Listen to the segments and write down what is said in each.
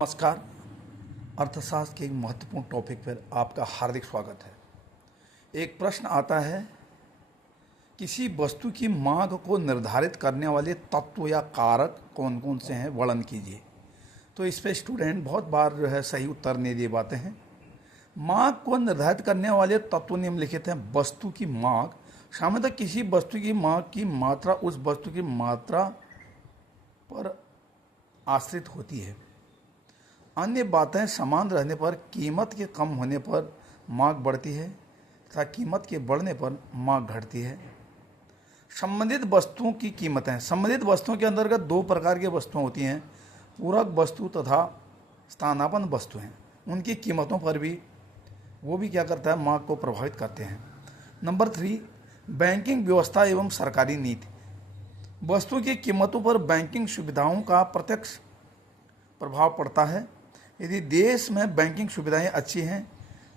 नमस्कार। अर्थशास्त्र के एक महत्वपूर्ण टॉपिक पर आपका हार्दिक स्वागत है। एक प्रश्न आता है, किसी वस्तु की मांग को निर्धारित करने वाले तत्व या कारक कौन कौन से हैं, वर्णन कीजिए। तो इस पर स्टूडेंट बहुत बार सही उत्तर नहीं दे पाते हैं। मांग को निर्धारित करने वाले तत्व निम्नलिखित हैं। वस्तु की मांग सामान्यतः किसी वस्तु की मांग की मात्रा उस वस्तु की मात्रा पर आश्रित होती है। अन्य बातें समान रहने पर कीमत के कम होने पर मांग बढ़ती है तथा कीमत के बढ़ने पर मांग घटती है। संबंधित वस्तुओं की कीमतें, संबंधित वस्तुओं के अंतर्गत दो प्रकार की वस्तुएं होती हैं, पूरक वस्तु तथा स्थानापन्न वस्तुएं। उनकी कीमतों पर भी वो भी क्या करता है, मांग को प्रभावित करते हैं। नंबर 3, बैंकिंग व्यवस्था एवं सरकारी नीति। वस्तुओं की कीमतों पर बैंकिंग सुविधाओं का प्रत्यक्ष प्रभाव पड़ता है। यदि देश में बैंकिंग सुविधाएं अच्छी हैं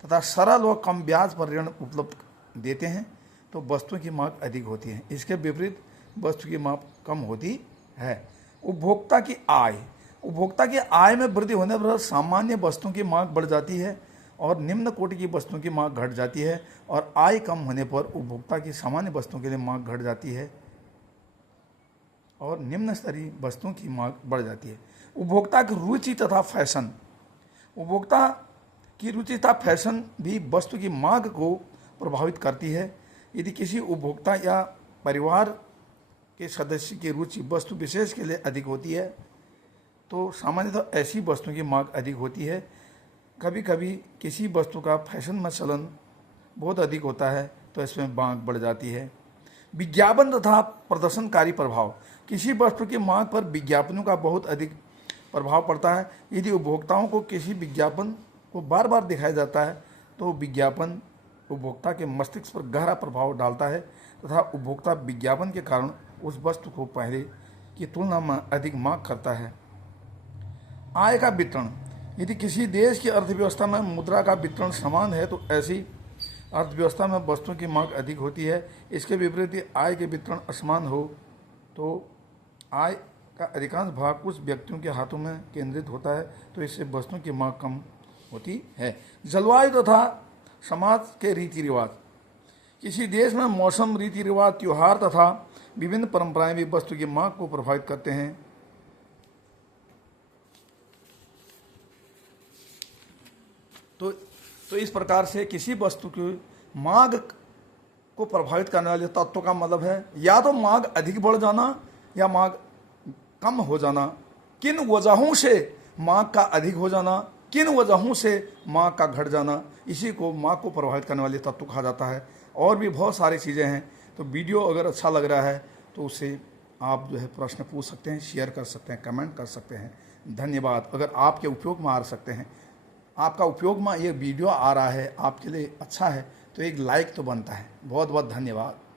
तथा सरल व कम ब्याज पर ऋण उपलब्ध देते हैं तो वस्तुओं की मांग अधिक होती है। इसके विपरीत वस्तु की मांग कम होती है। उपभोक्ता की आय, उपभोक्ता की आय में वृद्धि होने पर सामान्य वस्तुओं की मांग बढ़ जाती है और निम्न कोटि की वस्तुओं की मांग घट जाती है, और आय कम होने पर उपभोक्ता की सामान्य वस्तुओं के लिए मांग घट जाती है और निम्न स्तरीय वस्तुओं की मांग बढ़ जाती है। उपभोक्ता की रुचि तथा फैशन, उपभोक्ता की रुचि तथा फैशन भी वस्तु की मांग को प्रभावित करती है। यदि किसी उपभोक्ता या परिवार के सदस्य की रुचि वस्तु विशेष के लिए अधिक होती है तो सामान्यतः ऐसी वस्तुओं की मांग अधिक होती है। कभी कभी किसी वस्तु का फैशन में चलन बहुत अधिक होता है तो इसमें मांग बढ़ जाती है। विज्ञापन तथा प्रदर्शनकारी प्रभाव, किसी वस्तु की मांग पर विज्ञापनों का बहुत अधिक प्रभाव पड़ता है। यदि उपभोक्ताओं को किसी विज्ञापन को बार बार दिखाया जाता है तो विज्ञापन उपभोक्ता के मस्तिष्क पर गहरा प्रभाव डालता है तथा उपभोक्ता विज्ञापन के कारण उस वस्तु को पहले की तुलना में अधिक मांग करता है। आय का वितरण, यदि किसी देश की अर्थव्यवस्था में मुद्रा का वितरण समान है तो ऐसी अर्थव्यवस्था में वस्तुओं की मांग अधिक होती है। इसके विपरीत आय के वितरण असमान हो तो आय का अधिकांश भाग कुछ व्यक्तियों के हाथों में केंद्रित होता है तो इससे वस्तुओं की मांग कम होती है। जलवायु तथा समाज के रीति रिवाज, किसी देश में मौसम, रीति रिवाज, त्योहार तथा विभिन्न परंपराएं भी वस्तु की मांग को प्रभावित करते हैं। तो इस प्रकार से किसी वस्तु की मांग को प्रभावित करने वाले तत्व का मतलब है या तो मांग अधिक बढ़ जाना या मांग कम हो जाना। किन वजहों से मांग का अधिक हो जाना, किन वजहों से मांग का घट जाना, इसी को मांग को प्रभावित करने वाले तत्व कहा जाता है। और भी बहुत सारी चीज़ें हैं। तो वीडियो अगर अच्छा लग रहा है तो उससे आप प्रश्न पूछ सकते हैं, शेयर कर सकते हैं, कमेंट कर सकते हैं। धन्यवाद। अगर आपके उपयोग में आ सकते हैं, आपका उपयोग में ये वीडियो आ रहा है, आपके लिए अच्छा है तो एक लाइक तो बनता है। बहुत बहुत धन्यवाद।